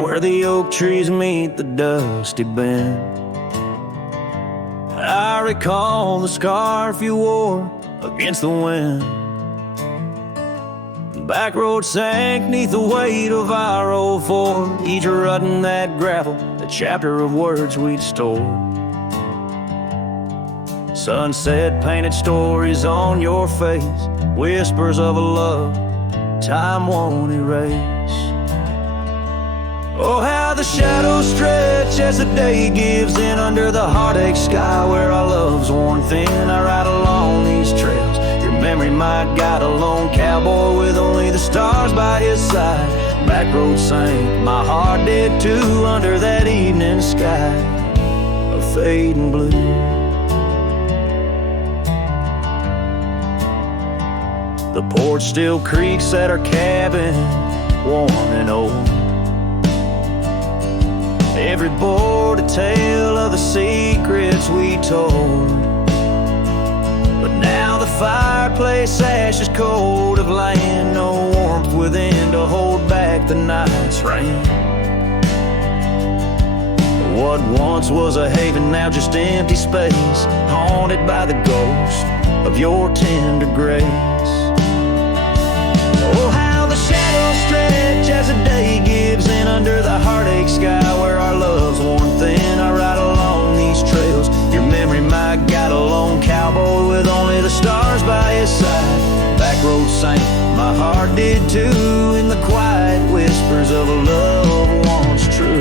down where the oak trees meet the dusty bend. I recall the scarf you wore against the wind. Backroad sank neath the weight of our old Ford, each rut in that gravel, the chapter of words we'd stored. Sunset painted stories on your face, whispers of a love time won't erase. Oh, how the shadows stretch as the day gives in under the heartache sky where our love's worn thin. I ride along these trails, your memory my guide, a lone cowboy with only the stars by his side. Backroad sank, my heart did too, under that evening sky of fading blue. The porch still creaks at our cabin, worn and old. Every board a tale of the secrets we told. But now the fireplace ash is cold of land, no warmth within to hold back the night's rain. What once was a haven, now just empty space, haunted by the ghost of your tender grace. Oh, how the shadows stretch as the day gives in under the heartache sky where our love's worn thin. I ride along these trails, your memory my guide, a lone cowboy with only the stars by his side. Backroad sank, my heart did too, in the quiet whispers of a love once true.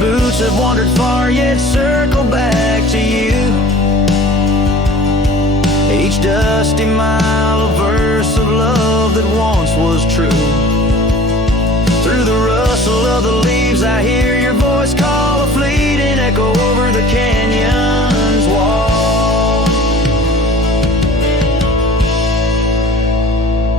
Boots have wandered far, yet circle back to you. Each dusty mile, a verse of love that once was true. Through the rustle of the leaves, I hear your voice call, a fleeting echo over the canyon's wall.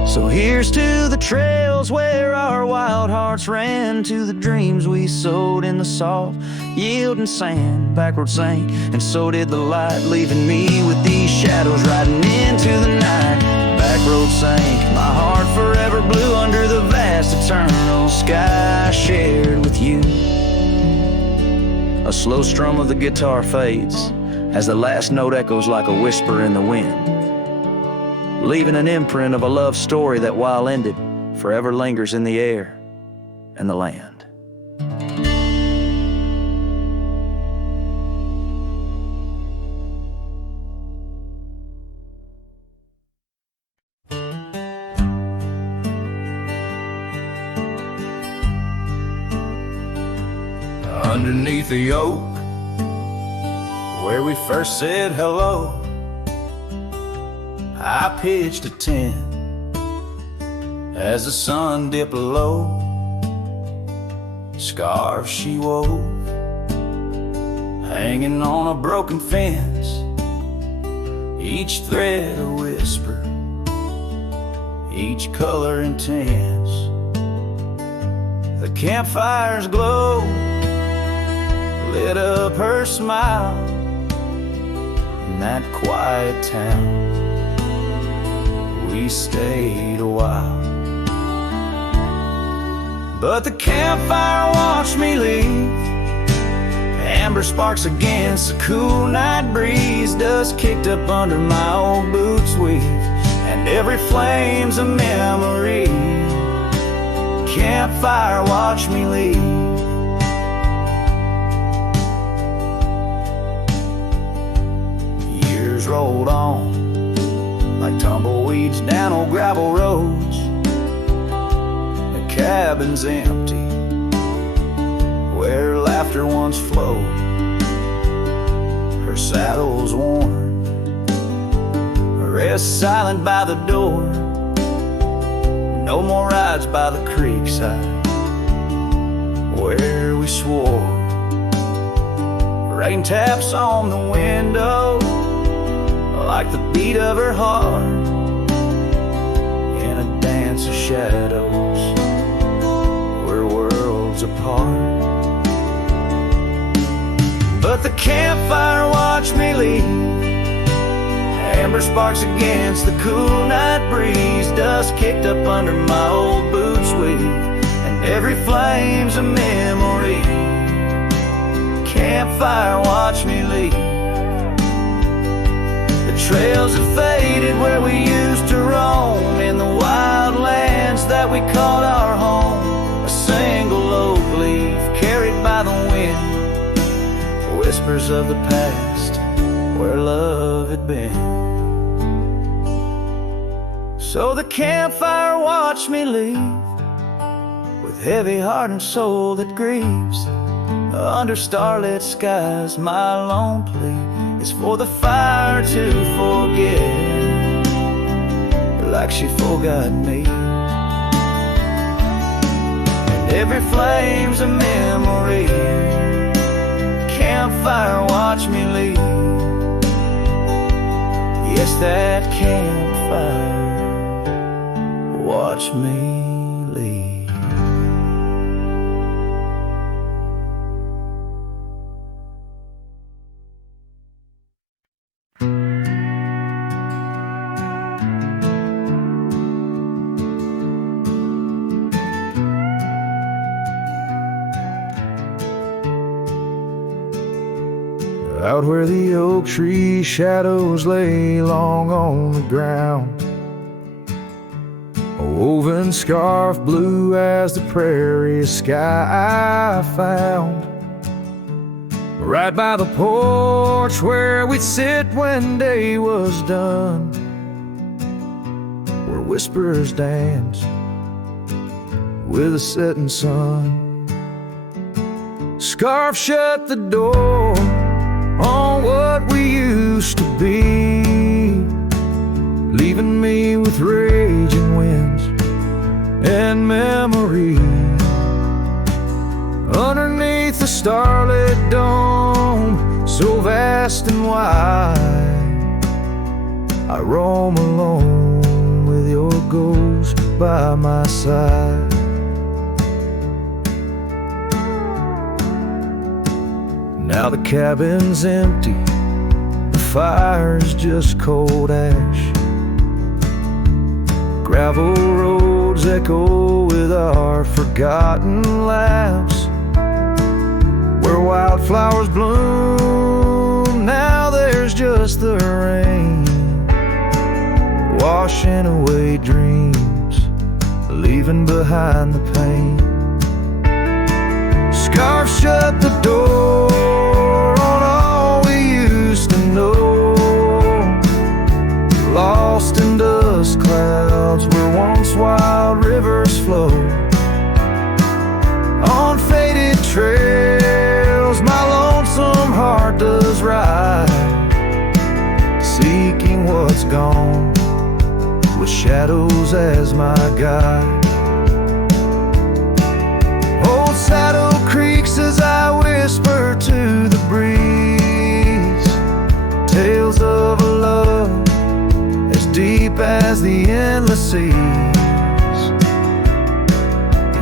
So here's to the trails where our wild hearts ran, to the dreams we sowed in the soft yielding sand. Backroad sank, and so did the light, leaving me with these shadows riding into the night. Backroad sank, my heart forever blue under the vast eternal sky I shared with you. A slow strum of the guitar fades as the last note echoes like a whisper in the wind, leaving an imprint of a love story that, while ended, forever lingers in the air and the land. Underneath the oak, where we first said hello, I pitched a tent as the sun dipped low. Scarves she wove, hanging on a broken fence, each thread a whisper, each color intense. The campfire's glow lit up her smile in that quiet town. We stayed a while, but the campfire watched me leave. Amber sparks against the cool night breeze, dust kicked up under my old boots weave, and every flame's a memory. Campfire watched me leave. Years rolled on like tumbleweeds down old gravel roads. The cabin's empty where laughter once flowed. Her saddle's worn, rests silent by the door. No more rides by the creekside where we swore. Rain taps on the window like the beat of her heart in a dance of shadows, we're worlds apart. but the campfire watched me leave. Amber sparks against the cool night breeze, dust kicked up under my old boot sleeve, and every flame's a memory. Campfire watched me leave. The trails have faded where we used to roam, in the wild lands that we called our home. A single oak leaf carried by the wind, whispers of the past where love had been. So the campfire watched me leave, with heavy heart and soul that grieves. Under starlit skies, my lone plea is for the fire to forget, like she forgot me. And every flame's a memory. Campfire watch me leave. Yes, that campfire watch me leave. Out where the oak tree shadows lay long on the ground, a woven scarf blue as the prairie sky I found. Right by the porch where we'd sit when day was done, where whispers dance with the setting sun. Scarf shut the door on what we used to be, leaving me with raging winds and memory. Underneath the starlit dome, so vast and wide, I roam alone with your ghost by my side. Now the cabin's empty, the fire's just cold ash. Gravel roads echo with our forgotten laughs. Where wildflowers bloom, now there's just the rain, washing away dreams, leaving behind the pain. Scarf shut the door on all we used to know, lost in dust clouds where once wild rivers flow. On faded trails my lonesome heart does ride, seeking what's gone with shadows as my guide. Old saddle creaks as I whisper to the breeze, tales of a love as deep as the endless seas.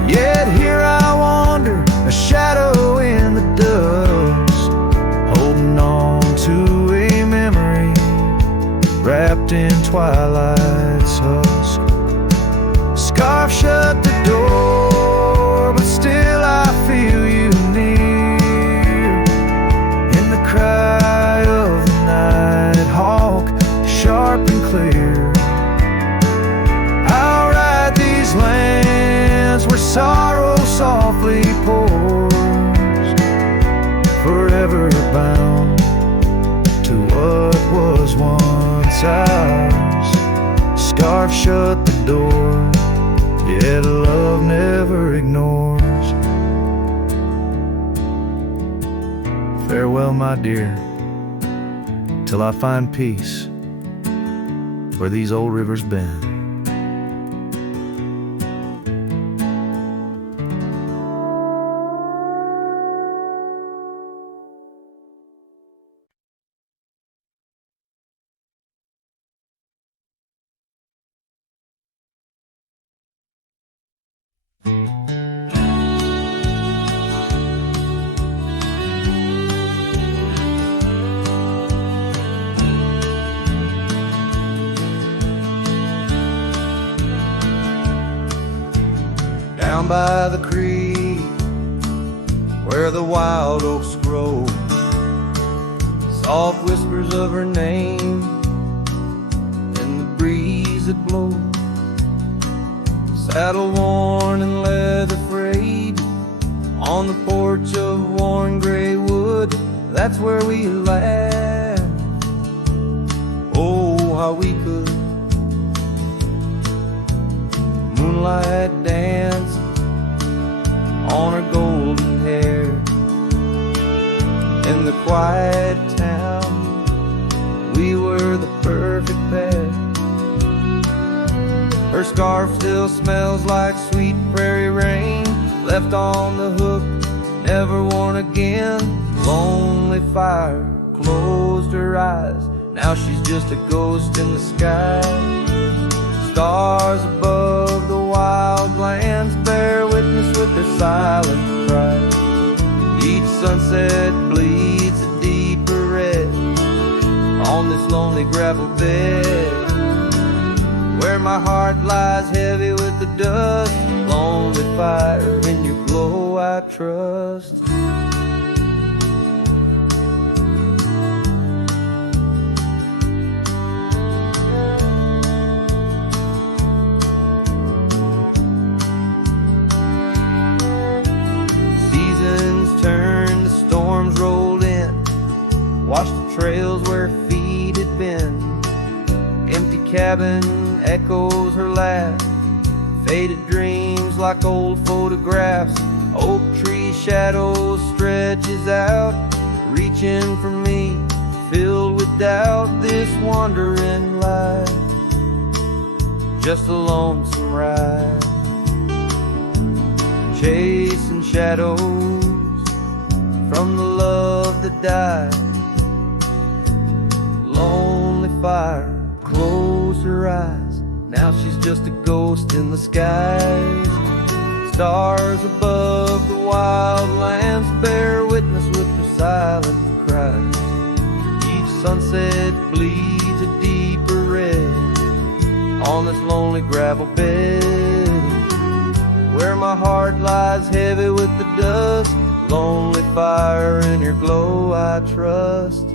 Yet here I wander, a shadow in the dust, holding on to a memory wrapped in twilight's husk. Scarf shut the door, but still I feel you near, in the cry of the night hawk, sharp and clear. I'll ride these lands where sorrow softly pours, forever bound to what was once ours. Scarf shut the door, yet love never ignores. Farewell, my dear, till I find peace where these old rivers bend. by the creek where the wild oaks grow, soft whispers of her name in the breeze that blows. Saddle worn and leather frayed on the porch of worn gray wood, that's where we laughed. Oh, how we could. Moonlight dance on her golden hair in the quiet town. We were the perfect pair. Her scarf still smells like sweet prairie rain, left on the hook, never worn again. Lonely fire closed her eyes, now she's just a ghost in the sky. Stars above the wild lands bear witness with their silent cry. Each sunset bleeds a deeper red on this lonely gravel bed, where my heart lies heavy with the dust. Lonely fire, in your glow I trust. Seasons turned, the storms rolled in, washed the trails where feet had been. Empty cabin echoes her laugh, faded dreams like old photographs. Oak tree shadows stretches out, reaching for me, filled with doubt. This wandering life, just a lonesome ride, chasing shadows from the love that died. Lonely fire closed her eyes, now she's just a ghost in the skies. Stars above the wild lands bear witness with their silent cries. Each sunset bleeds a deeper red on this lonely gravel bed, where my heart lies heavy with the dust. Lonely fire, in your glow I trust.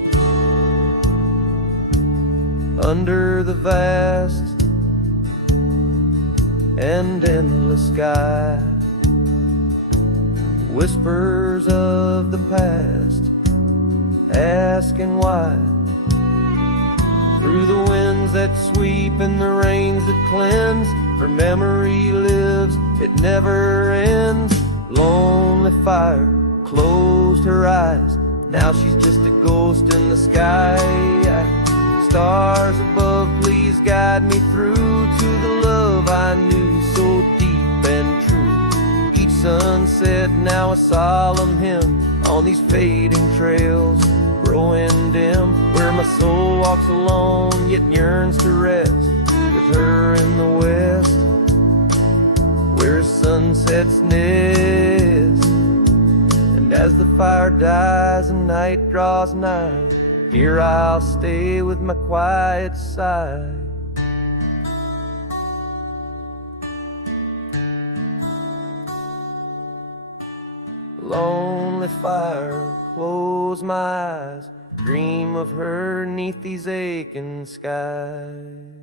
Under the vast and endless sky, whispers of the past, asking why. Through the winds that sweep and the rains that cleanse, her memory lives, it never ends. Lonely fire closed her eyes, now she's just a ghost in the sky. Stars above, please guide me through to the love I knew so deep and true. Each sunset now a solemn hymn on these fading trails growing dim, where my soul walks alone yet yearns to rest with her in the west, where sunsets nest. And as the fire dies and night draws nigh, here I'll stay with my quiet sigh. Lonely fire, close my eyes, dream of her 'neath these aching skies.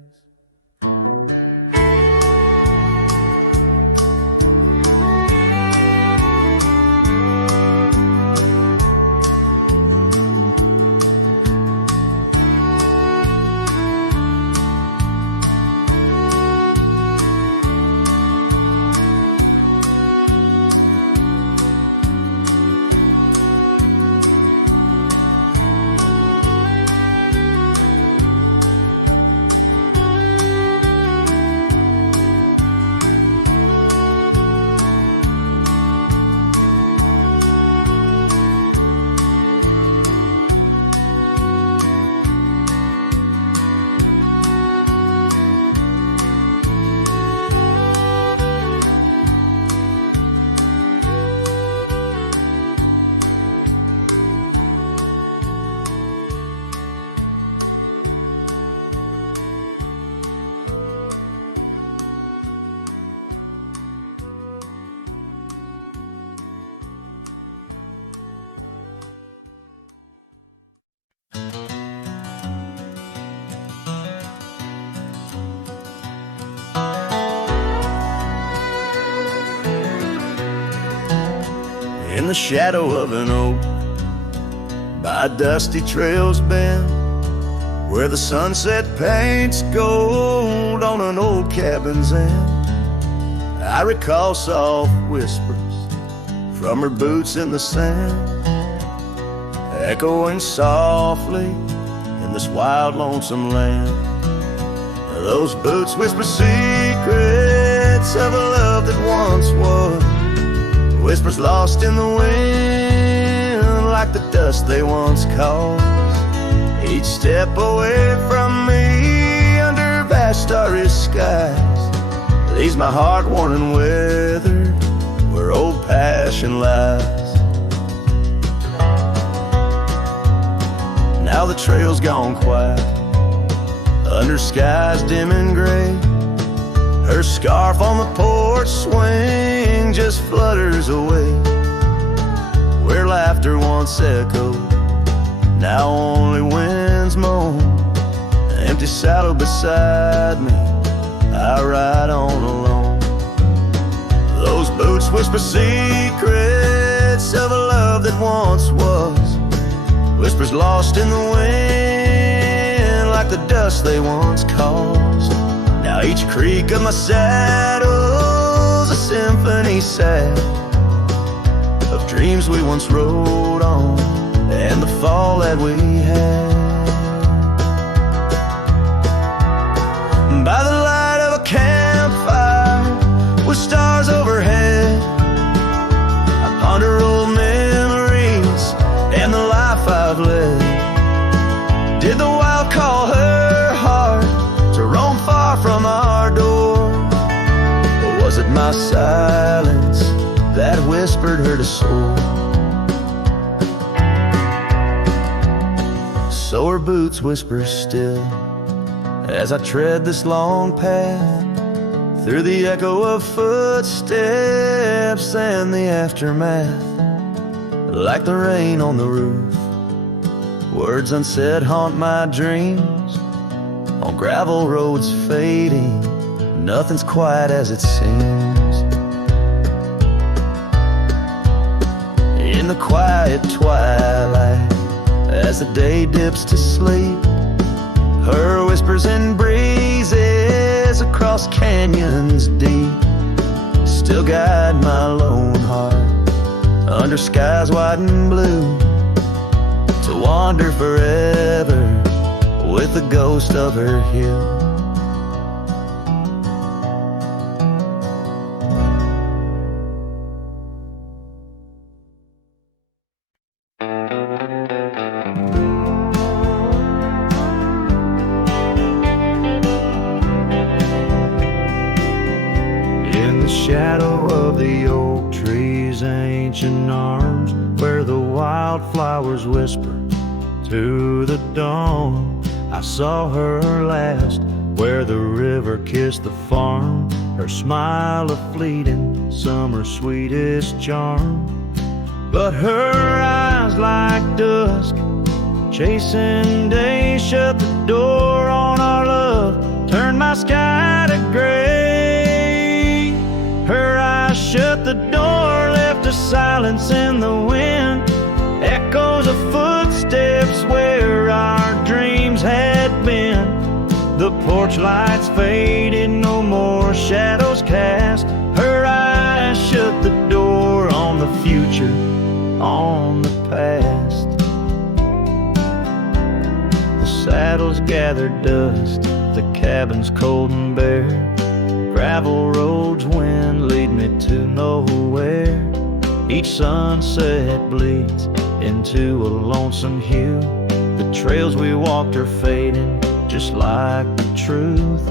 the shadow of an oak, by dusty trails bend, where the sunset paints gold on an old cabin's end. I recall soft whispers from her boots in the sand, echoing softly in this wild, lonesome land. Those boots whisper secrets of a love that once was, whispers lost in the wind like the dust they once caused. Each step away from me under vast starry skies leaves my heart worn and weathered where old passion lies. Now the trail's gone quiet under skies dim and gray. Her scarf on the porch swing just flutters away. Where laughter once echoed, now only winds moan. An empty saddle beside me, I ride on alone. Those boots whisper secrets of a love that once was, whispers lost in the wind like the dust they once caused. Now each creak of my saddle's a symphony sad of dreams we once rode on and the fall that we had. By the light of a campfire with stars overhead, I ponder old memories and the life I've led. Did the wild call her heart to roam far from our door? Or was it my silence that whispered her to soar? So her boots whisper still as I tread this long path through the echo of footsteps and the aftermath. Like the rain on the roof, words unsaid haunt my dreams. On gravel roads fading, nothing's quite as it seems. In the quiet twilight, as the day dips to sleep, her whispers and breezes across canyons deep still guide my lone heart under skies white and blue, to wander forever with the ghost of her hue. In the shadow of the oak trees' ancient arms, where the wildflowers whisper to the dawn, I saw her last, where the river kissed the farm, her smile a fleeting summer's sweetest charm. But her eyes like dusk, chasing day, shut the door on our love, turned my sky to gray. Her eyes shut the door, left a silence in the wind, echoes of footsteps where our dreams had been. The porch lights faded, no more shadows cast. Her eyes shut the door on the future, on the past. The saddles gathered dust, the cabin's cold and bare. Gravel roads wind lead me to nowhere. Each sunset bleeds into a lonesome hue. The trails we walked are fading, just like the truth.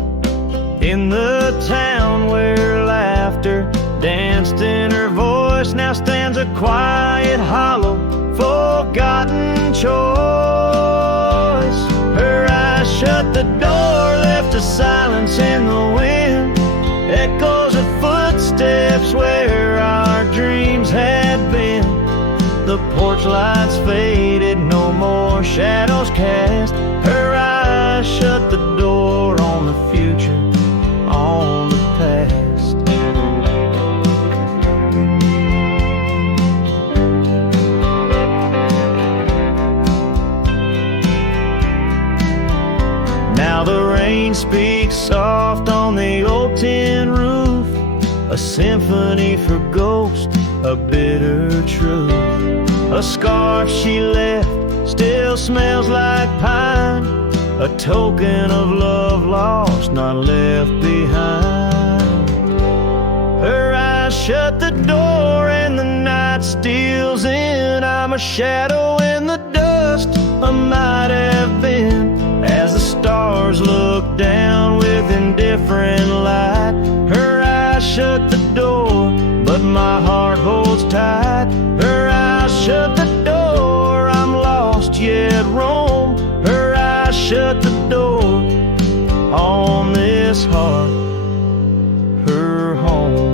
In the town where laughter danced in her voice, now stands a quiet, hollow, forgotten choice. Her eyes shut the door, left a silence in the wind, echoes of footsteps where our dreams had been. The porch lights faded, no more shadows cast. Her eyes shut the door on the future, on the past. Now the rain speaks soft on the old tin roof, a symphony for ghosts, a bitter truth. A scarf she left still smells like pine, a token of love lost, not left behind. Her eyes shut the door and the night steals in. I'm a shadow in the dust, I might have been, as the stars look down with indifferent light. Her eyes shut the door, but my heart holds tight. Her eyes shut the door, I'm lost yet roam. Her eyes shut the door on this heart, her home.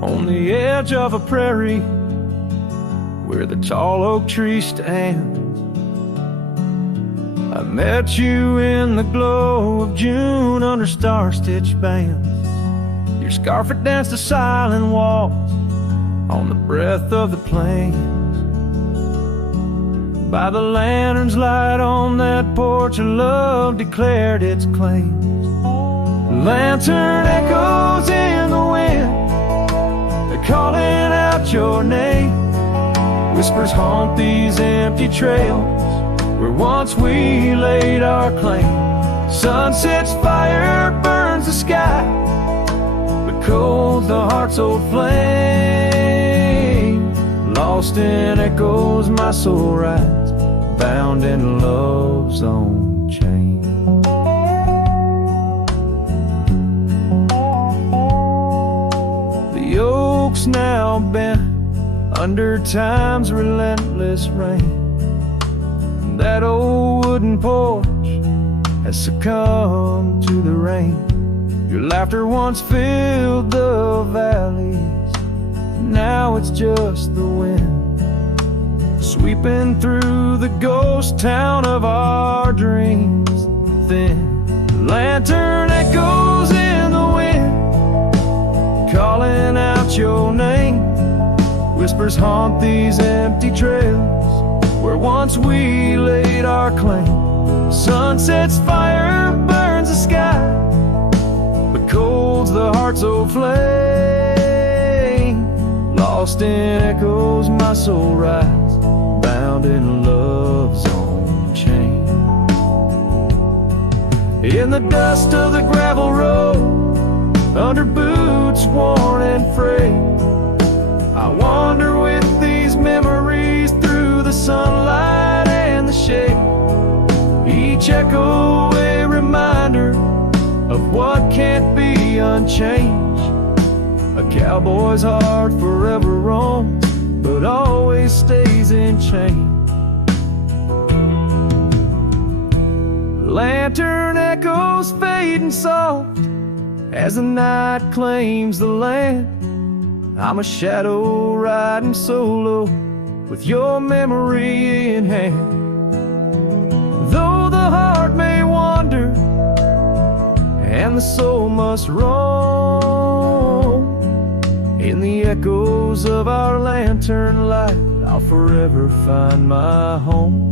On the edge of a prairie where the tall oak tree stands, I met you in the glow of June under star-stitched bands. Your scarf had danced a silent waltz on the breath of the plains. By the lantern's light on that porch, love declared its claims. The lantern echoes in the wind, calling out your name. Whispers haunt these empty trails where once we laid our claim. Sunset's fire burns the sky, but cold's the heart's old flame. Lost in echoes my soul rides, bound in love's own chain. The oak's now bent under time's relentless rain. That old wooden porch has succumbed to the rain. Your laughter once filled the valleys, now it's just the wind sweeping through the ghost town of our dreams. Thin lantern echoes in the wind, calling out your name. Whispers haunt these empty trails where once we laid our claim. Sunset's fire burns the sky, but cold's the heart's old flame. Lost in echoes my soul rides, bound in love's own chain. In the dust of the gravel road, under boots worn and frayed, I wander with these memories through the sunlight and the shade. Each echo a reminder of what can't be unchanged. A cowboy's heart forever roams, but always stays in chains. Lantern echoes fading soft as the night claims the land. I'm a shadow riding solo with your memory in hand. Though the heart may wander and the soul must roam, in the echoes of our lantern light I'll forever find my home.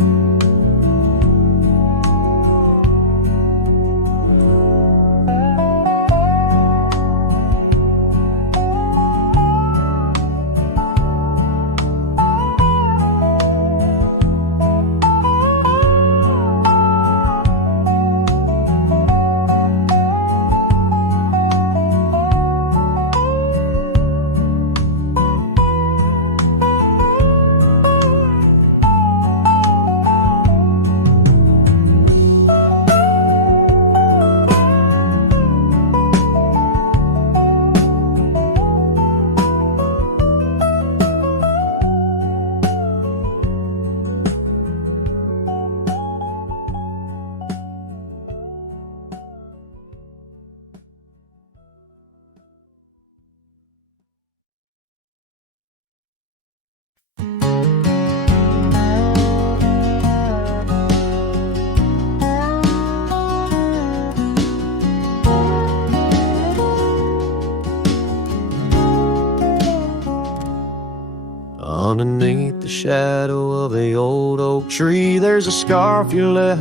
Underneath the shadow of the old oak tree, there's a scarf you left,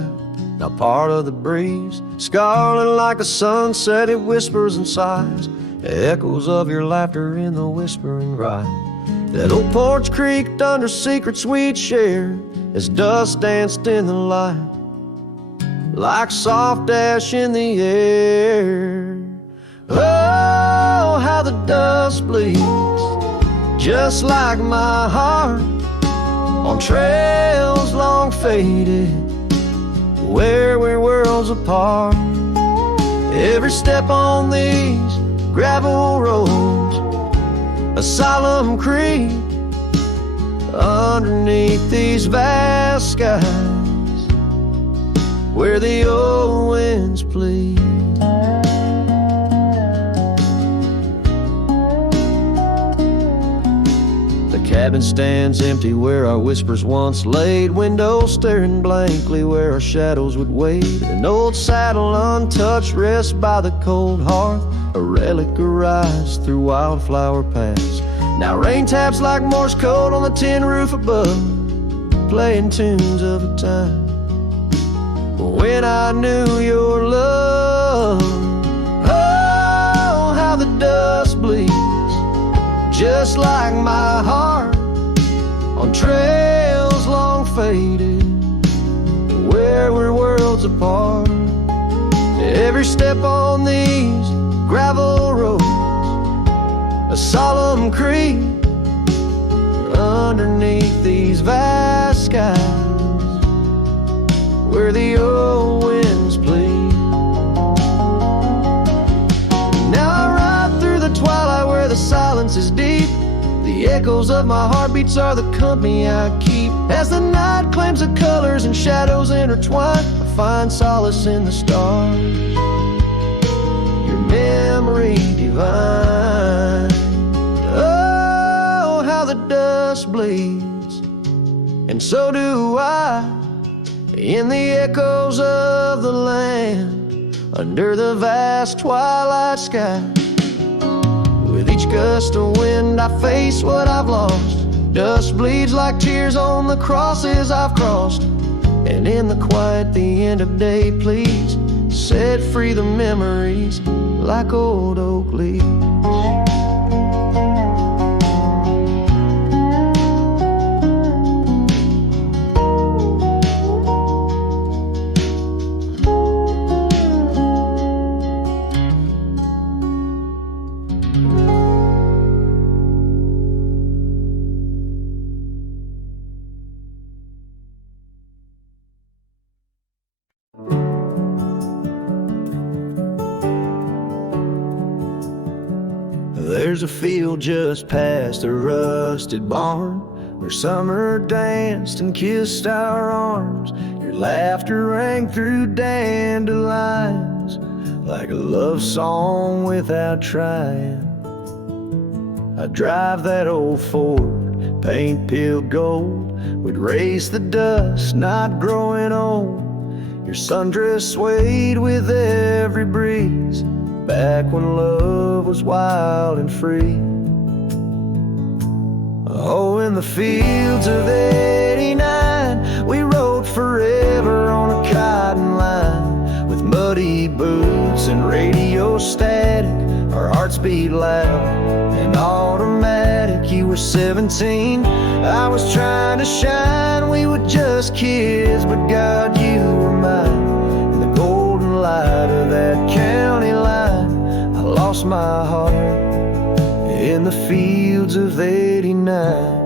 now part of the breeze. Scarlet like a sunset, it whispers and sighs, echoes of your laughter in the whispering ride. That old porch creaked under secrets we'd shared as dust danced in the light, like soft ash in the air. Oh, how the dust bleeds, just like my heart, on trails long faded, where we're worlds apart. Every step on these gravel roads, a solemn creed, underneath these vast skies, where the old winds plead. The cabin stands empty where our whispers once laid, windows staring blankly where our shadows would wade. An old saddle untouched rests by the cold hearth, a relic arise through wildflower paths. Now rain taps like Morse code on the tin roof above, playing tunes of a time when I knew your love. Oh, how the dust bleeds, just like my heart, on trails long faded, where we're worlds apart. Every step on these gravel roads, a solemn creed, underneath these vast skies, where the old winds plead. Now I ride through the twilight where the silence is deep. The echoes of my heartbeats are the company I keep. As the night claims the colors and shadows intertwine, I find solace in the stars, your memory divine. Oh, how the dust bleeds, and so do I, in the echoes of the land, under the vast twilight sky. With each gust of wind I face what I've lost. Dust bleeds like tears on the crosses I've crossed. And in the quiet, the end of day, please set free the memories like old oak leaves. There's a field just past a rusted barn where summer danced and kissed our arms. Your laughter rang through dandelions like a love song without trying. I'd drive that old Ford, paint peeled gold, would race the dust, not growing old. Your sundress swayed with every breeze, back when love was wild and free. Oh, in the fields of '89, we rode forever on a cotton line, with muddy boots and radio static, our hearts beat loud and automatic. You were 17, I was trying to shine. We were just kids, but God, you were mine. In the golden light of that county line, I lost my heart in the fields of '89.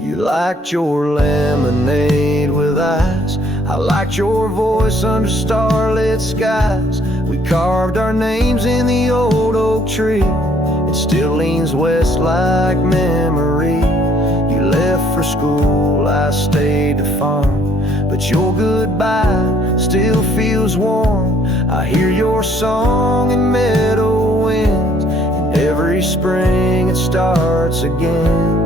You liked your lemonade with ice, I liked your voice under starlit skies. We carved our names in the old oak tree, it still leans west like memory. You left for school, I stayed to farm, but your goodbye still feels warm. I hear your song in meadow winds, and every spring it starts again.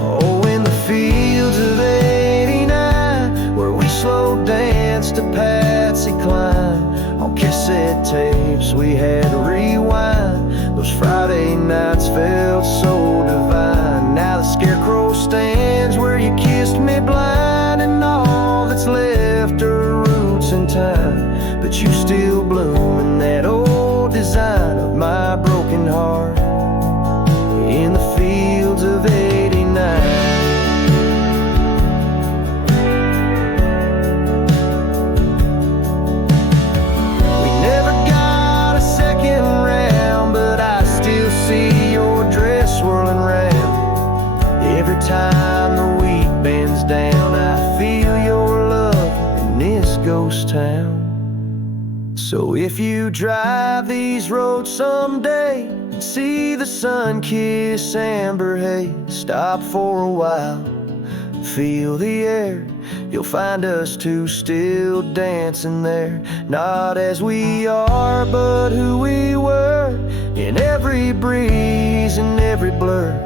Oh, in the fields of '89, where we slowed down dance to Patsy Cline. On cassette tapes we had to rewind. Those Friday nights felt so divine. Now the scarecrow stands where you kissed me blind, and all that's left are roots in time. But you still bloom in that old design of my broken heart in the fields of '89. Time the wheat bends down, I feel your love in this ghost town. So if you drive these roads someday and see the sun-kissed amber haze, stop for a while, feel the air. You'll find us two still dancing there, not as we are, but who we were, in every breeze and every blur.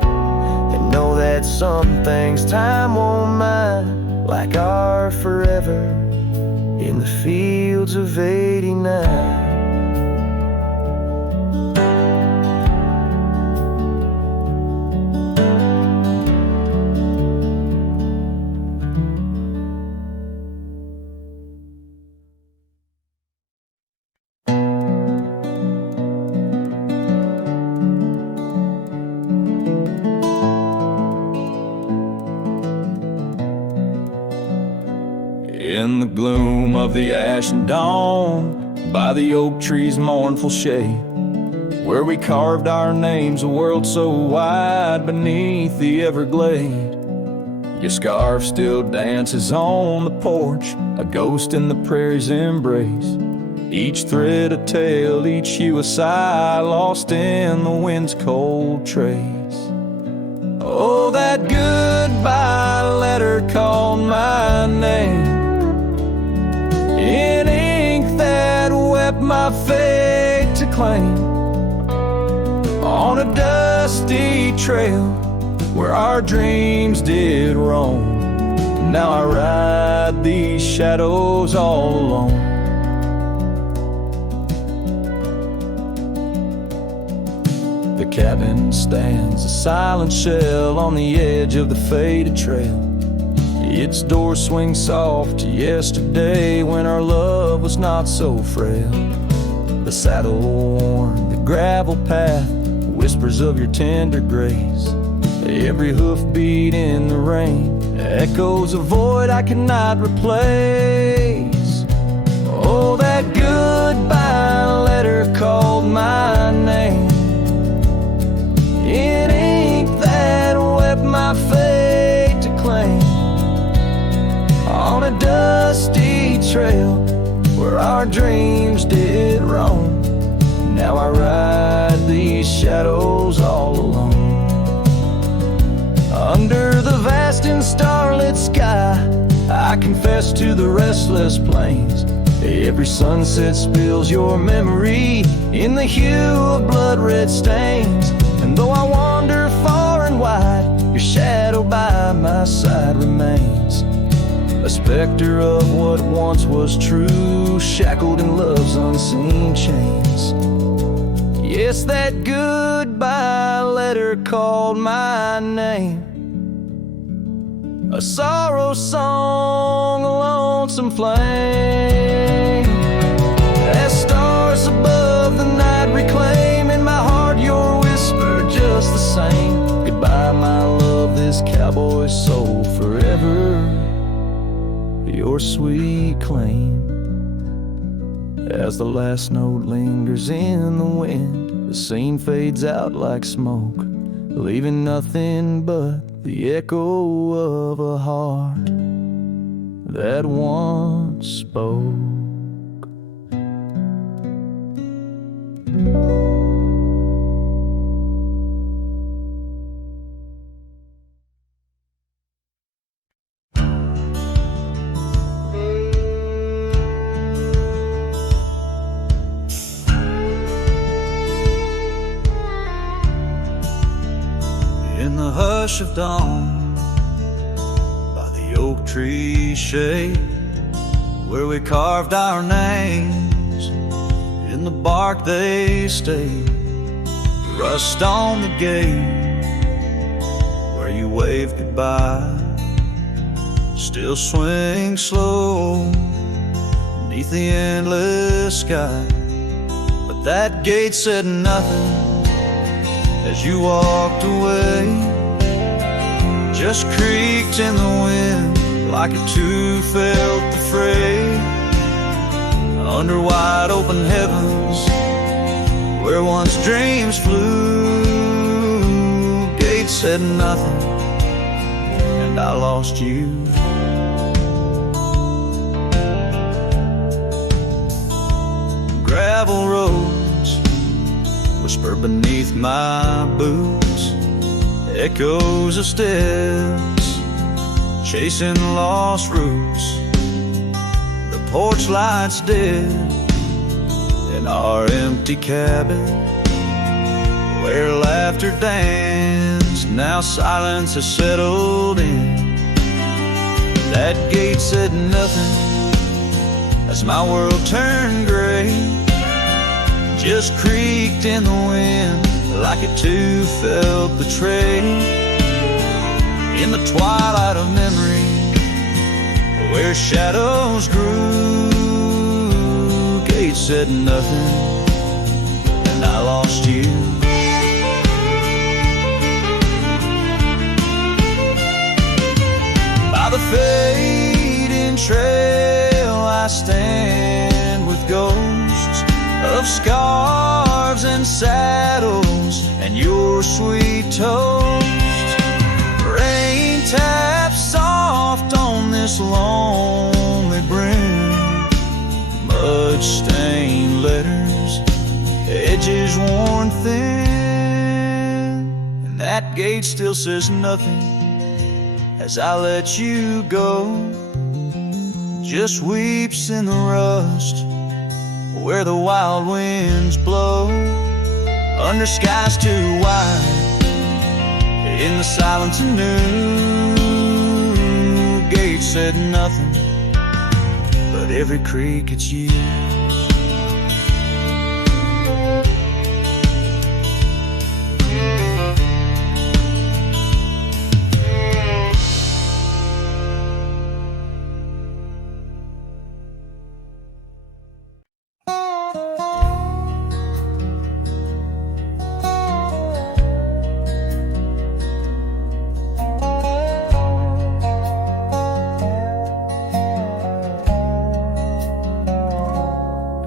Know that some things time won't mind, like our forever in the fields of '89. In the gloom of the ashen dawn, by the oak tree's mournful shade, where we carved our names, a world so wide beneath the everglade. Your scarf still dances on the porch, a ghost in the prairie's embrace. Each thread a tale, each hue a sigh, lost in the wind's cold trace. Oh, that goodbye letter called my name in ink that wept my fate to claim, on a dusty trail where our dreams did roam. Now I ride these shadows all alone. The cabin stands a silent shell on the edge of the faded trail. Its door swings soft to yesterday when our love was not so frail. The saddle worn, the gravel path, whispers of your tender grace. Every hoofbeat in the rain echoes a void I cannot replace. Oh, that goodbye letter called my name in ink that wept my fate to claim, on a dusty trail where our dreams did roam. Now I ride these shadows all alone. Under the vast and starlit sky, I confess to the restless plains. Every sunset spills your memory in the hue of blood-red stains. And though I wander far and wide, your shadow by my side remains, a specter of what once was true, shackled in love's unseen chains. Yes, that goodbye letter called my name, a sorrow song, a lonesome flame. As stars above the night reclaim in my heart your whisper just the same. Goodbye, my love, this cowboy soul forever your sweet claim. As the last note lingers in the wind, the scene fades out like smoke, leaving nothing but the echo of a heart that once spoke. In the hush of dawn, by the oak tree shade, where we carved our names. In the bark they stayed, rust on the gate, where you waved goodbye. Still swing slow beneath the endless sky. But that gate said nothing as you walked away. Just creaked in the wind like it too felt the fray. Under wide open heavens where once dreams flew, gate said nothing and I lost you. Gravel roads whisper beneath my boots, echoes of steps chasing lost roots. The porch lights dead in our empty cabin, where laughter danced. Now silence has settled in. That gate said nothing as my world turned gray. Just creaked in the wind like it too felt betrayed. In the twilight of memory, where shadows grew, gate said nothing and I lost you. By the fading trail I stand with ghosts of scarves and saddles and your sweet toast. Rain taps soft on this lonely brim, mud-stained letters, edges worn thin, and that gate still says nothing as I let you go. Just weeps in the rust where the wild winds blow, under skies too wide. In the silence anew, gate said nothing, but every creak it's you.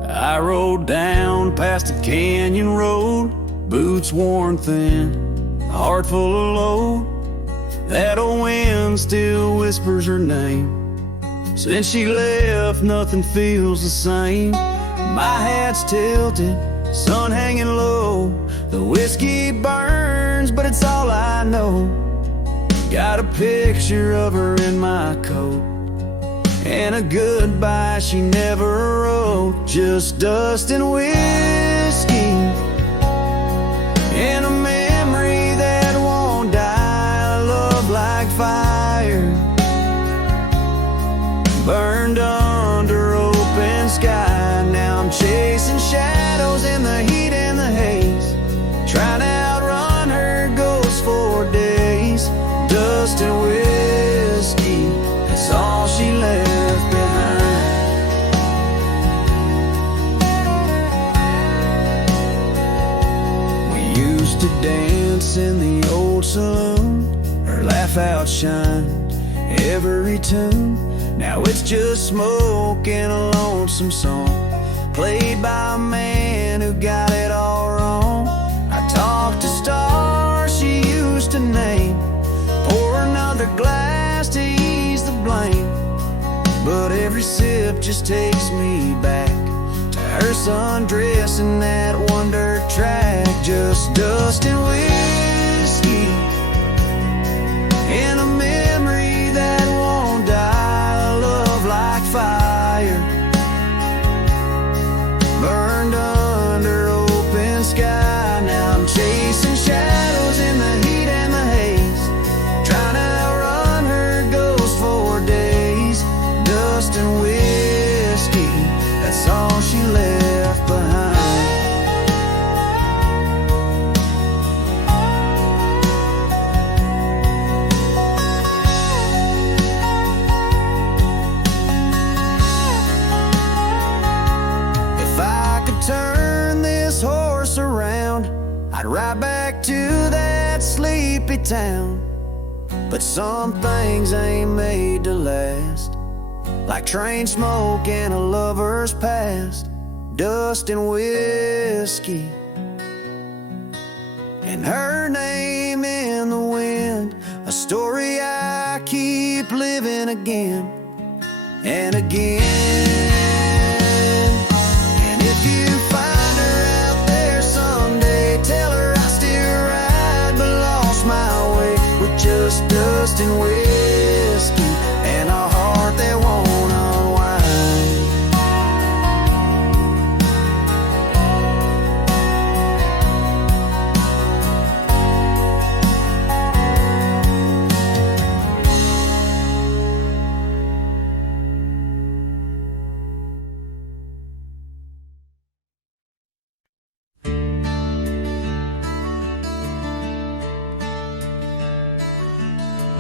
I rode down past a canyon road, boots worn thin, heart full of load. That old wind still whispers her name. Since she left, nothing feels the same. My hat's tilted, sun hanging low. The whiskey burns, but it's all I know. Got a picture of her in my coat, and a goodbye she never wrote. Just dust and whiskey, and a memory that won't die. Love like fire, burned under open sky. Now I'm chasing shadows in the heat and the haze, trying to outrun her ghost for days. Dust and whiskey, that's all she left behind. We used to dance in the old saloon, her laugh outshined every tune. Now it's just smoke and a lonesome song, played by a man who got it all wrong. I talked to stars she used to name, pour another glass to ease the blame. But every sip just takes me back to her sundress in that one dirt track. Just dust and whiskey, and a memory that won't die. Love like fire, burned under open sky. Now I'm chasing shadows in the heat and the haze, trying to outrun her ghost for days. Dust and whiskey, I'd ride back to that sleepy town. But some things ain't made to last, like train smoke and a lover's past, dust and whiskey, and her name in the wind. A story I keep living again and again. And if you find her out there someday, tell her I still ride but lost my way, with just dust and whiskey and a heart that won't unwind.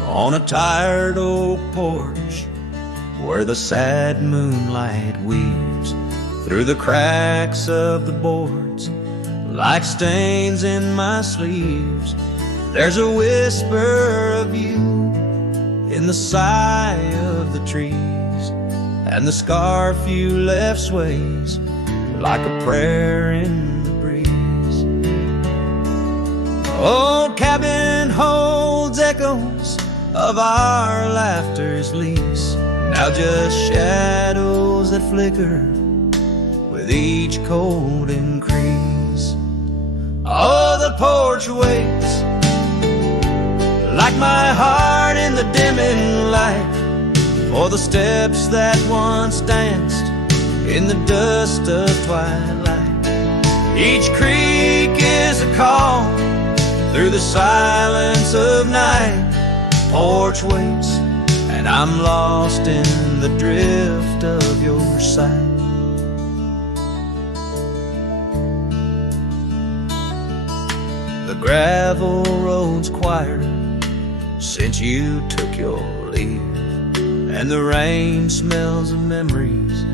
On a tired oak porch, where the sad moonlight weaves through the cracks of the boards like stains in my sleeves, there's a whisper of you in the sigh of the trees, and the scarf you left sways like a prayer in the breeze. Old cabin holds echoes of our laughter's lease, now just shadows that flicker with each cold increase. Oh, the porch waits like my heart in the dimming light, for the steps that once danced in the dust of twilight. Each creak is a call through the silence of night. Porch waits, and I'm lost in the drift of your sight. The gravel road's quieter since you took your leave, and the rain smells of memories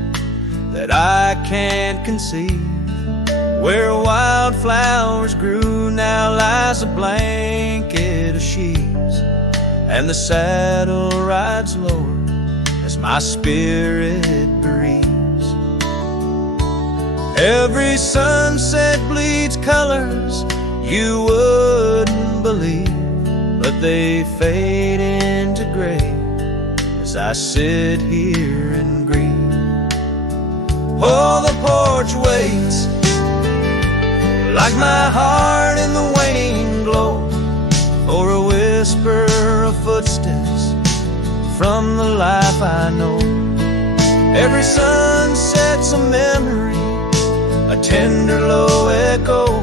that I can't conceive. Where wildflowers grew now lies a blanket of sheaves, and the saddle rides lower as my spirit bereaves. Every sunset bleeds colors you wouldn't believe, but they fade into gray as I sit here and grieve. Oh, the porch waits like my heart in the waning glow, for a whisper of footsteps from the life I know. Every sunset's a memory, a tender low echo.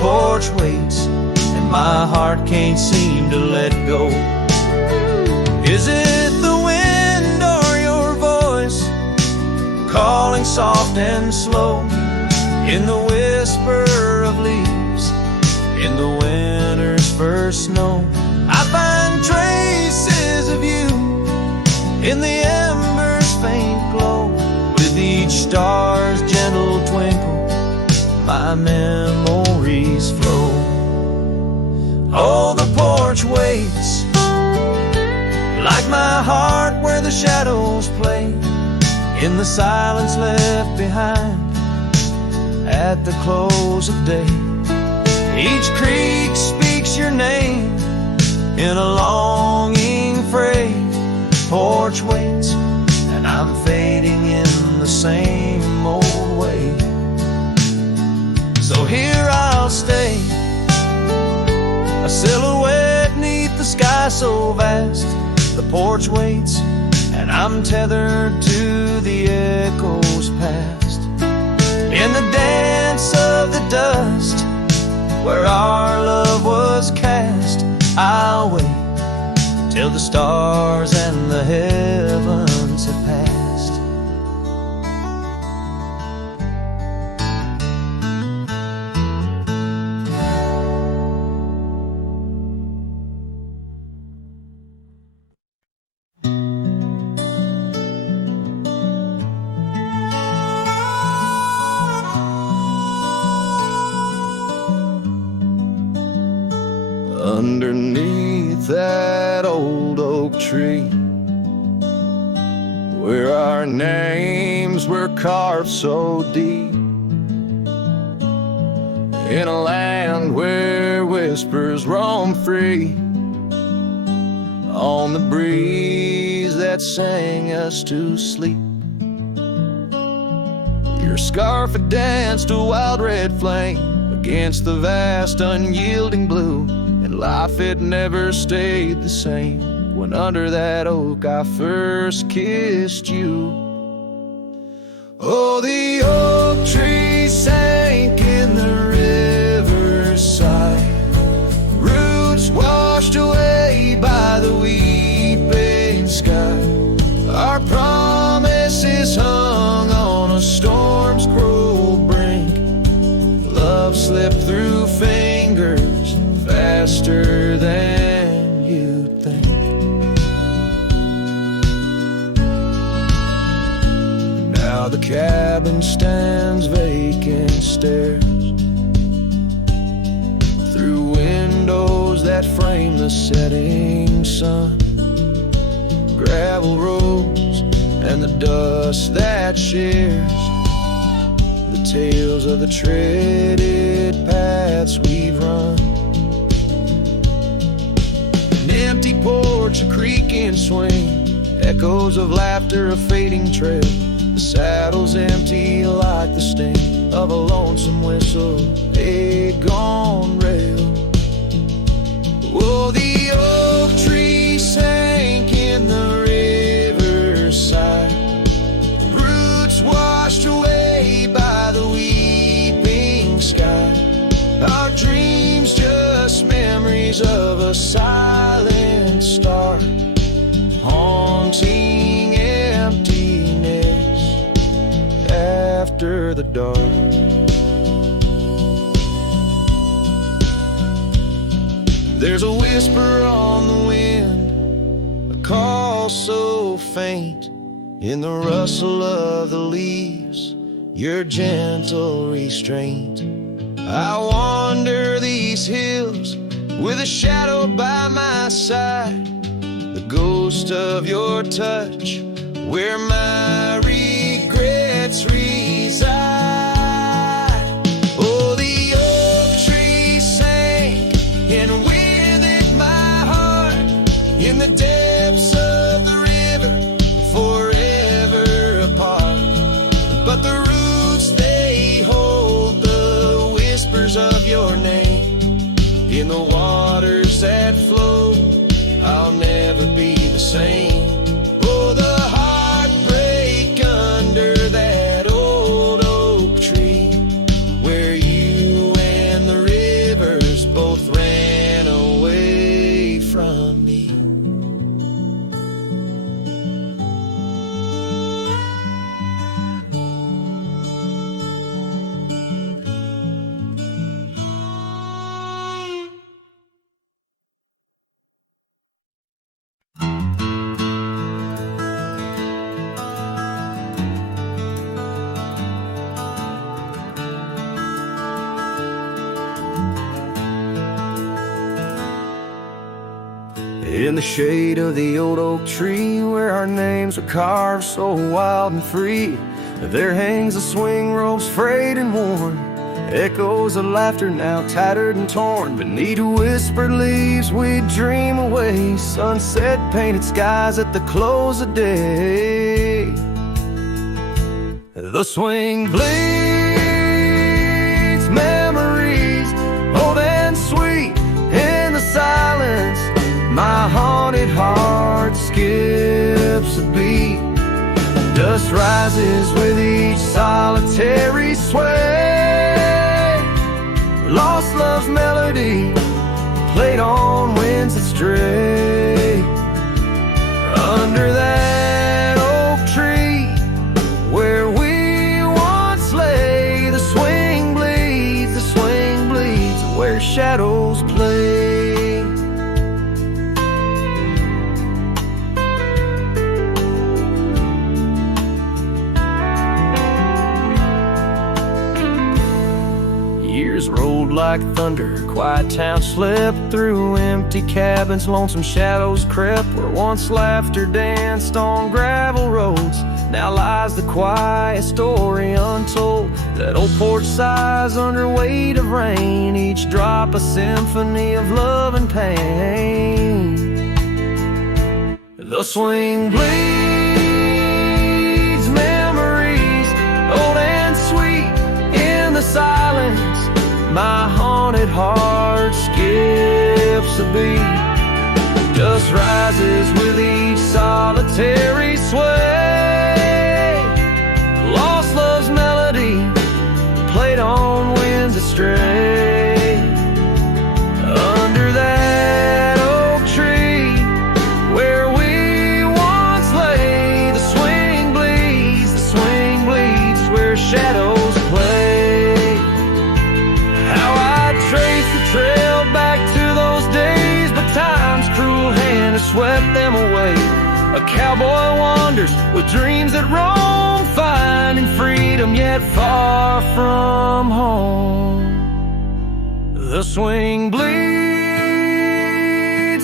Porch waits, and my heart can't seem to let go. Is it the wind or your voice calling soft and slow in the whisper of leaves in the winter's first snow? I find traces of you in the embers' faint glow, with each star's gentle twinkle my memories flow. Oh, the porch waits like my heart where the shadows play in the silence left behind at the close of day. Each creek speaks your name in a longing freight. Porch waits, and I'm fading in the same old way. So here I'll stay, a silhouette neath the sky so vast. The porch waits, and I'm tethered to the echoes past. In the dance of the dust where our love was cast, I'll wait till the stars and the heavens have passed. underneath that old oak tree, where our names were carved so deep, in a land where whispers roam free, on the breeze that sang us to sleep. Your scarf had danced a wild red flame against the vast unyielding blue, and life had never stayed the same when under that oak I first kissed you. Oh, the oak tree sank in the riverside, roots washed away by the weeping sky. Our promises hung on a storm's cruel brink. Love slipped through fingers faster than you'd think. Now the cabin stands vacant, stares through windows that frame the setting sun, gravel roads and the dust that shares the tales of the treaded paths we've run. An empty porch, a creaking swing, echoes of laughter, a fading trail. The saddle's empty like the sting of a lonesome whistle, a gone rail. Oh, the oak tree sank in the riverside, roots washed away by the weeping sky. Our dreams just memories of a silent star, haunting emptiness after the dark. There's a whisper on the wind, a call so faint, in the rustle of the leaves, your gentle restraint. I wander these hills with a shadow by my side, the ghost of your touch, where my regrets reside. Oh, the oak tree sank, and with it my heart, in the depths of the river, forever apart. But the roots, they hold the whispers of your name, in the waters that flow, I'll never be the same. Oh, the heartbreak under that old oak tree, where you and the rivers both ran away from me. In the shade of the old oak tree, where our names are carved so wild and free, there hangs a swing rope's frayed and worn, echoes of laughter now tattered and torn. Beneath whispered leaves we dream away, sunset painted skies at the close of day. The swing bleeds memories old and sweet in the silence. My haunted heart skips a beat. Dust rises with each solitary sway. Lost love's melody played on winds that stray. Under that oak tree where we once lay, the swing bleeds where shadows play. Bullets rolled like thunder, quiet town slept through. Empty cabins, lonesome shadows crept where once laughter danced on gravel roads. Now lies the quiet story untold, that old porch sighs under weight of rain, each drop a symphony of love and pain. The swing bleeds memories, old and sweet, in the silence. My haunted heart skips a beat. Dust rises with each solitary sway. Lost love's melody, played on winds astray. Under that oak tree, where we once lay, the swing bleeds, where shadows play. How I trace the trail back to those days, but time's cruel hand has swept them away. A cowboy wanders with dreams that roam, finding freedom yet far from home. The swing bleeds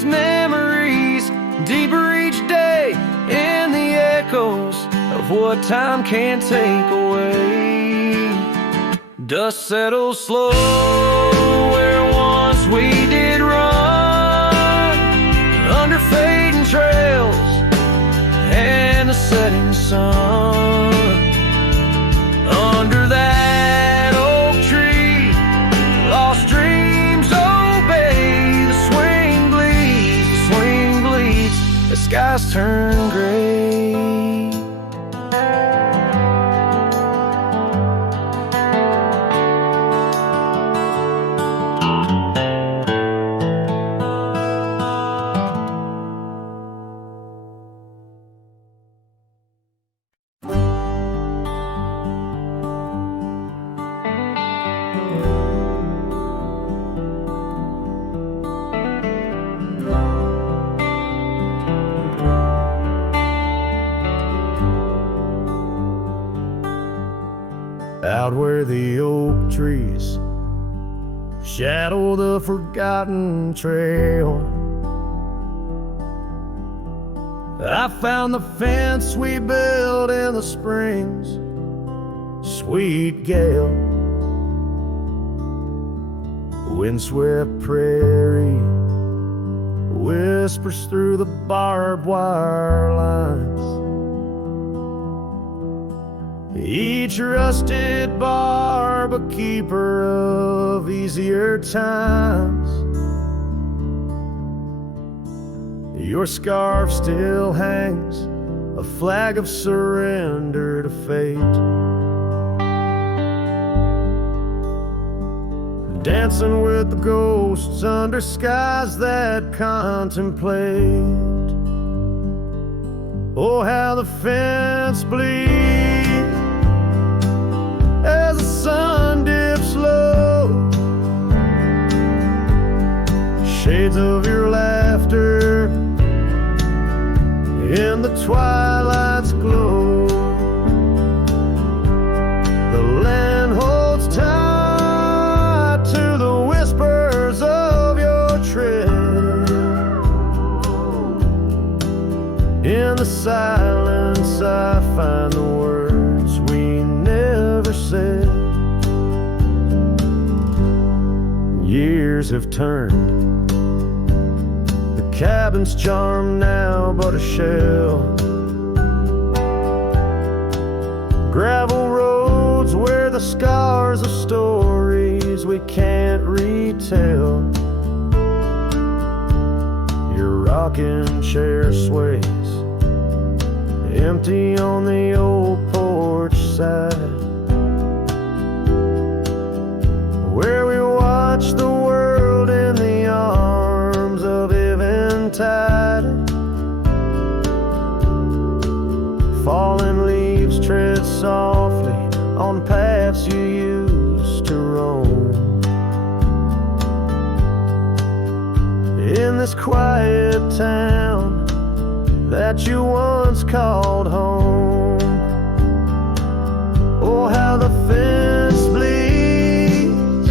memories deeper each day in the echoes of what time can't take away. Dust settles slow where once we did run, under fading trails and the setting sun. Under that oak tree, lost dreams obey. The swing bleeds, the skies turn gray. Out where the oak trees shadow the forgotten trail, I found the fence we built in the spring's sweet gale. Windswept prairie whispers through the barbed wire lines. Each rusted barb a keeper of easier times. Your scarf still hangs, a flag of surrender to fate. Dancing with the ghosts under skies that contemplate. Oh, how the fence bleeds as the sun dips low. Shades of your laughter in the twilight's glow. The land holds tight to the whispers of your tread. In the silence I find the words we never said. Years have turned, the cabin's charm now but a shell. Gravel roads where the scars of stories we can't retell. Your rocking chair sways empty on the old porch side, where we watch the world in the arms of eventide. Fallen leaves tread softly on paths you used to roam. In this quiet town that you once called home. Oh, how the fence bleeds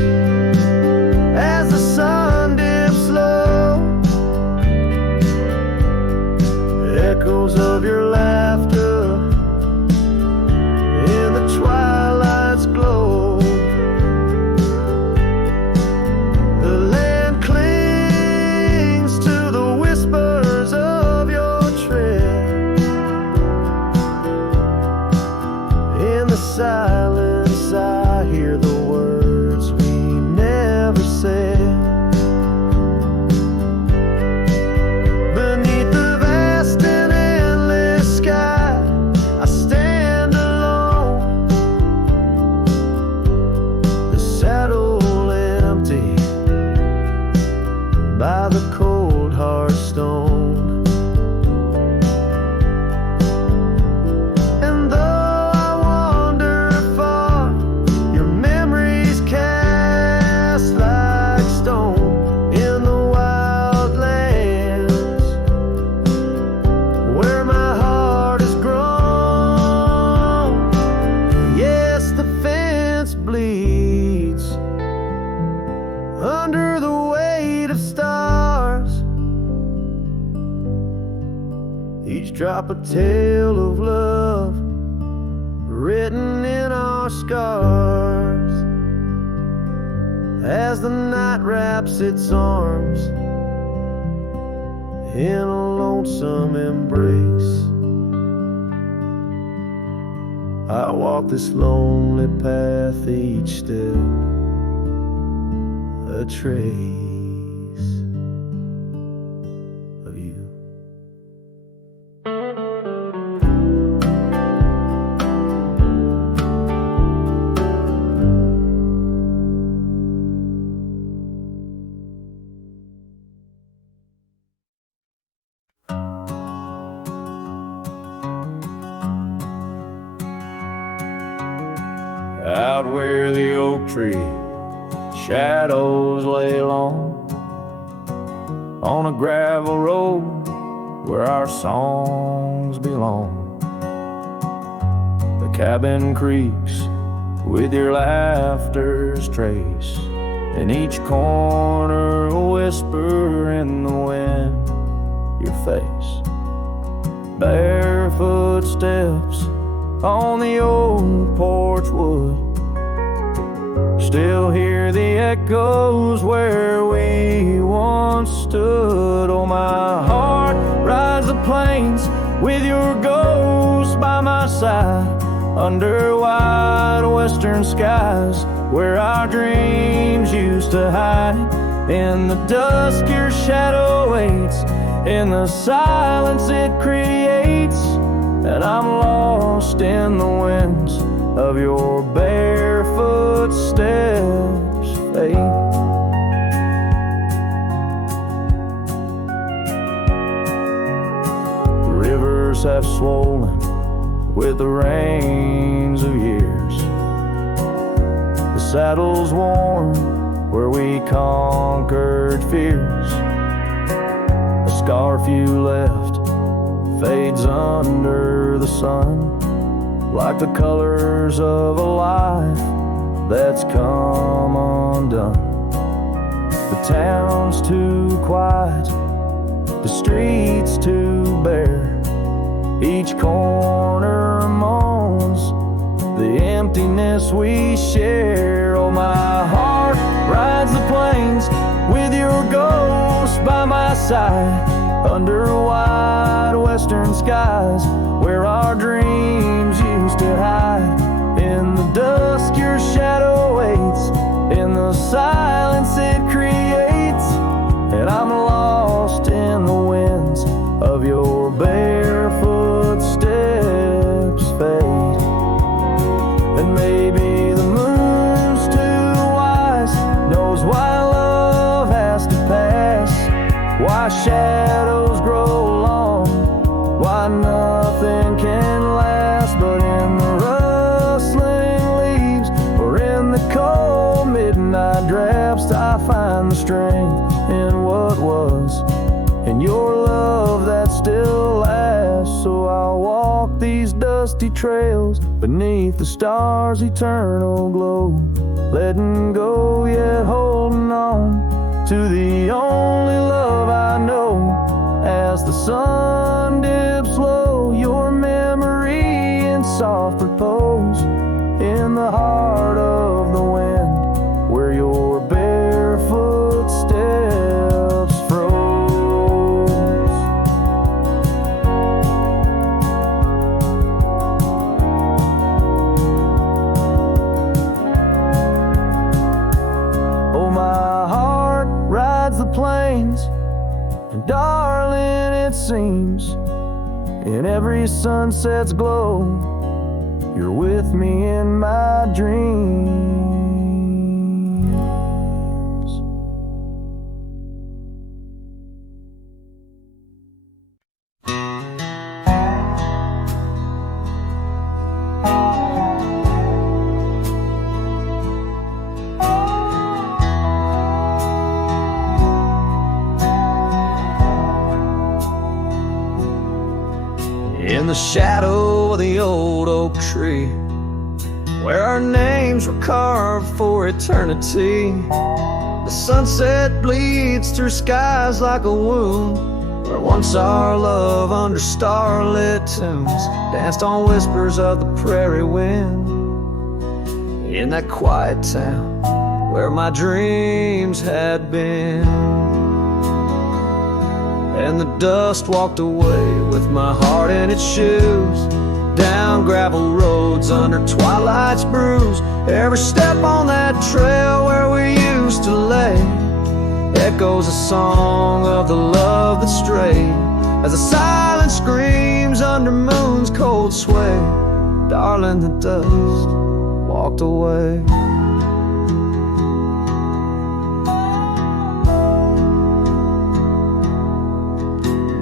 drop a tale of love written in our scars as the night wraps its arms in a lonesome embrace. I walk this lonely path, each step a trace of you. Out where the oak tree shadows lay long, on a gravel road where our songs belong. The cabin creaks with your laughter's trace, in each corner a whisper in the wind, your face. Barefoot steps on the old porch wood, still hear the echoes where we once stood. Oh, my heart rides the plains with your ghost by my side, under wide western skies where our dreams used to hide. In the dusk your shadow waits, in the silence it creates, and I'm lost in the winds of your barefoot steps, fate. The rivers have swollen with the rains of years, the saddle's worn where we conquered fears. A scarf you left fades under the sun, like the colors of a life that's come undone. The town's too quiet, the streets too bare, each corner moans the emptiness we share. Oh, my heart rides the plains with your ghost by my side, under wide western skies where our dreams used to hide. In the dusk your shadow waits, in the silence it creates, and I'm lost in the winds of your barefoot steps, fade. And maybe the moon's too wise, knows why love has to pass, why shadows grow long, why nothing can last. But in the rustling leaves or in the cold midnight drafts, I find the strength in what was, in your love that still lasts. So I'll walk these dusty trails beneath the stars' eternal glow, letting go yet holding on to the only love I know. As the sun dips low, your memory in soft repose, in the heart of the wind where your barefoot steps froze. Oh, my heart rides the plains, and darling, it seems in every sunset's glow, you're with me in my dreams. In the shadow of the old oak tree, where our names were carved for eternity, the sunset bleeds through skies like a wound, where once our love under starlit tunes danced on whispers of the prairie wind. In that quiet town where my dreams had been. And the dust walked away with my heart in its shoes, down gravel roads under twilight's bruise. Every step on that trail where we used to lay echoes a song of the love that strayed, as the silence screams under moon's cold sway. Darling, the dust walked away.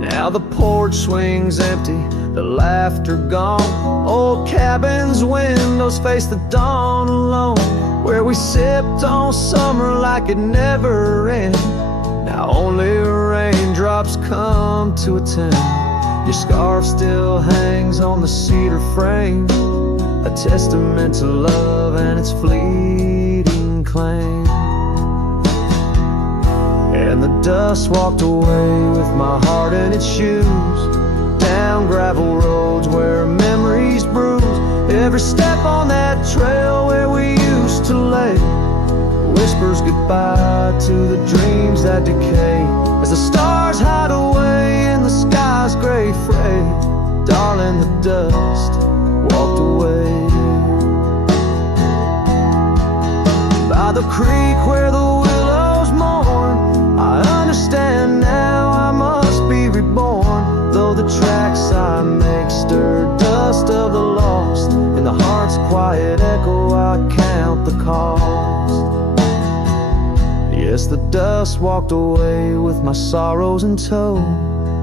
Now the porch swings empty, the laughter gone. Old cabins' windows face the dawn alone, where we sipped on summer like it never ended. Now only raindrops come to attend. Your scarf still hangs on the cedar frame, a testament to love and its fleeting claim. And the dust walked away with my heart in its shoes, down gravel roads where memories bruise. Every step on that trail where we used to lay whispers goodbye to the dreams that decay, as the stars hide away in the sky's gray fray. Darling, the dust walked away. By the creek where the willows mourn, I understand now I must be reborn. Though the tracks I make stir dust of the lost, in the heart's quiet echo I count the cost. Yes, the dust walked away with my sorrows in tow,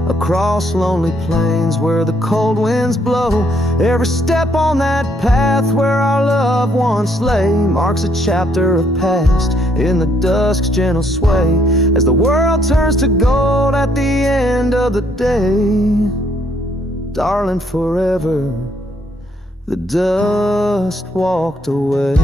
across lonely plains where the cold winds blow. Every step on that path where our love once lay marks a chapter of past in the dusk's gentle sway, as the world turns to gold at the end of the day. Darling, forever the dust walked away.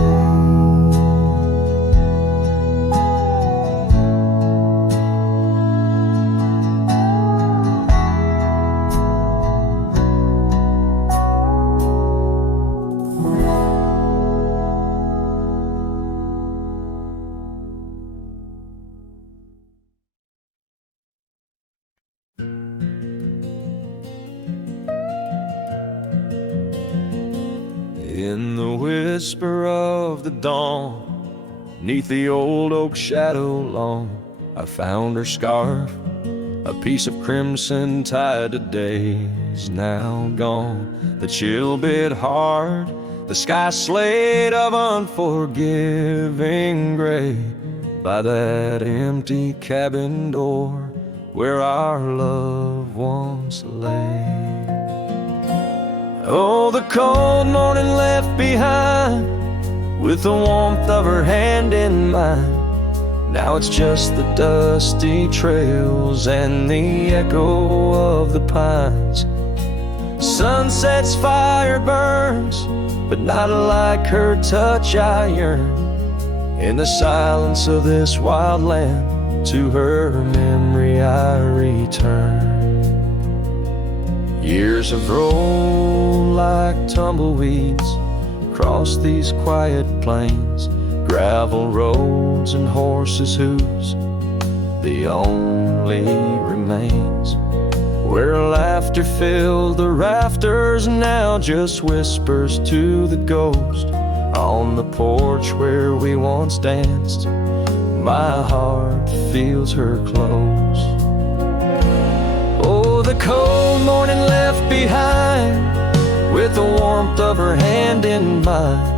In the whisper of the dawn, 'neath the old oak shadow long, I found her scarf, a piece of crimson tied to days now gone. The chill bit hard, the sky slate of unforgiving gray, by that empty cabin door where our love once lay. Oh, the cold morning left behind, with the warmth of her hand in mine. Now it's just the dusty trails and the echo of the pines. Sunset's fire burns, but not like her touch I yearn. In the silence of this wild land, to her memory I return. Years have rolled like tumbleweeds across these quiet plains, gravel roads and horses' hooves, the only remains. Where laughter filled the rafters, now just whispers to the ghost. On the porch where we once danced, my heart feels her close. Oh, the cold morning left behind, with the warmth of her hand in mine.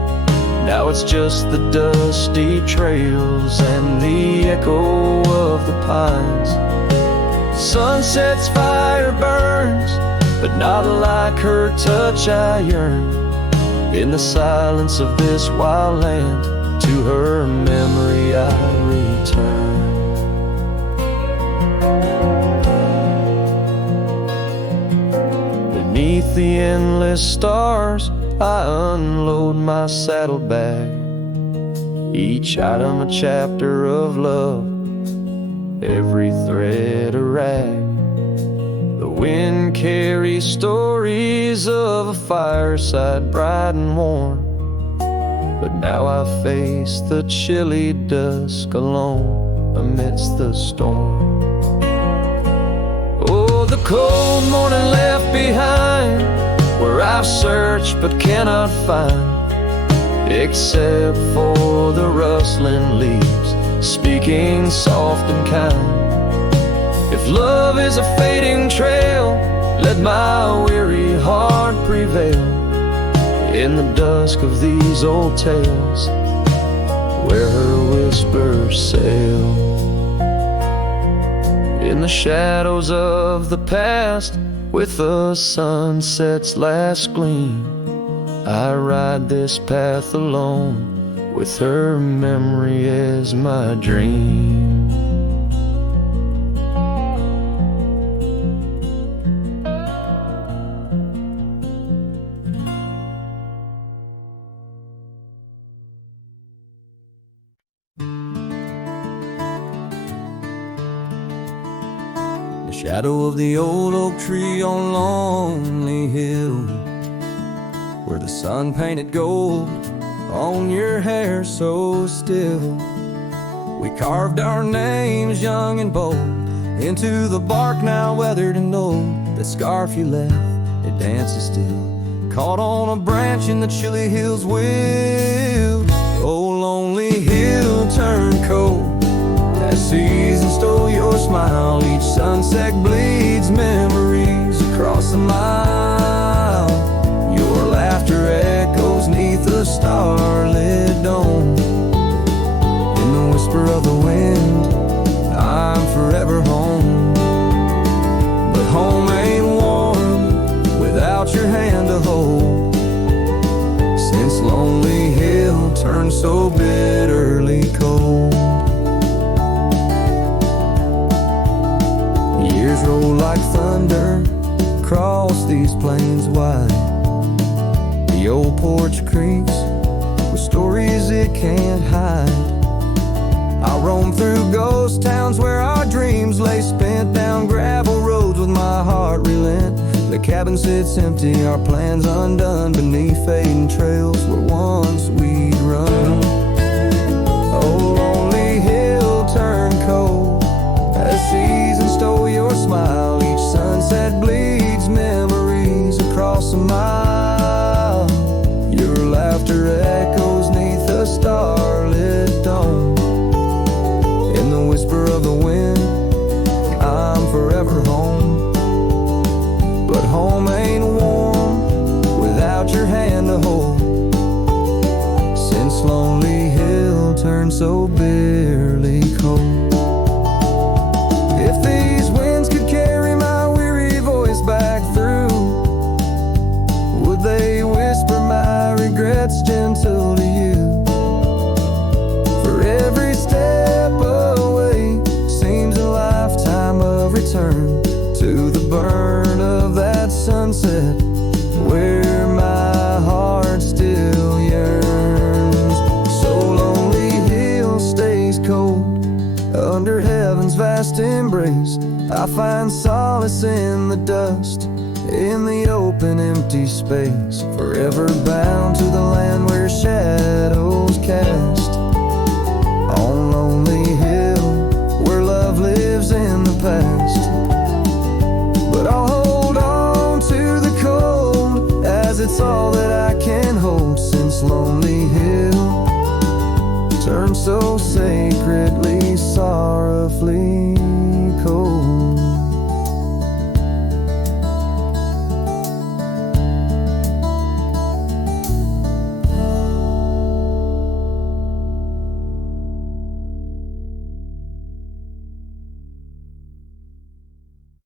Now it's just the dusty trails and the echo of the pines. Sunset's fire burns, but not like her touch I yearn. In the silence of this wild land, to her memory I return. Beneath the endless stars, I unload my saddlebag, each item a chapter of love, every thread a rag. wind carries stories of a fireside bright and warm. But now I face the chilly dusk alone amidst the storm. Oh, the cold morning left behind, where I've searched but cannot find, except for the rustling leaves speaking soft and kind. If love is a fading trail, let my weary heart prevail in the dusk of these old tales, where her whispers sail. In the shadows of the past, with the sunset's last gleam, I ride this path alone, with her memory as my dream. The shadow of the old oak tree on Lonely Hill, where the sun painted gold on your hair so still. We carved our names young and bold into the bark now weathered and old. That scarf you left, it dances still, caught on a branch in the chilly hills will. Oh, Lonely Hill turned cold as season stole your smile. Each sunset bleeds memories across the mile. Your laughter echoes neath the starlit dome. In the whisper of the wind, I'm forever home. But home ain't warm without your hand to hold. Since Lonely Hill turned so bitterly cold. Years roll like thunder across these plains wide. The old porch creaks with stories it can't hide. I roam through ghost towns where our dreams lay spent, down gravel roads with my heart relent. The cabin sits empty, our plans undone, beneath fading trails where once we'd run. Oh, Lonely Hill turned cold as season stole your smile. Each sunset bleeds memories across a mile. Your laughter echoes neath the starlit dome. In the whisper of the wind, I'm forever home. But home ain't warm without your hand to hold. Since Lonely Hill turned so bitterly cold. If these winds could carry my weary voice back through, would they whisper my regrets gentle to you? For every step away seems a lifetime of return to the burn of that sunset where my heart still yearns. So Lonely Hill stays cold under heaven's vast embrace. I find solace in the dust, in the open empty space, forever bound to the land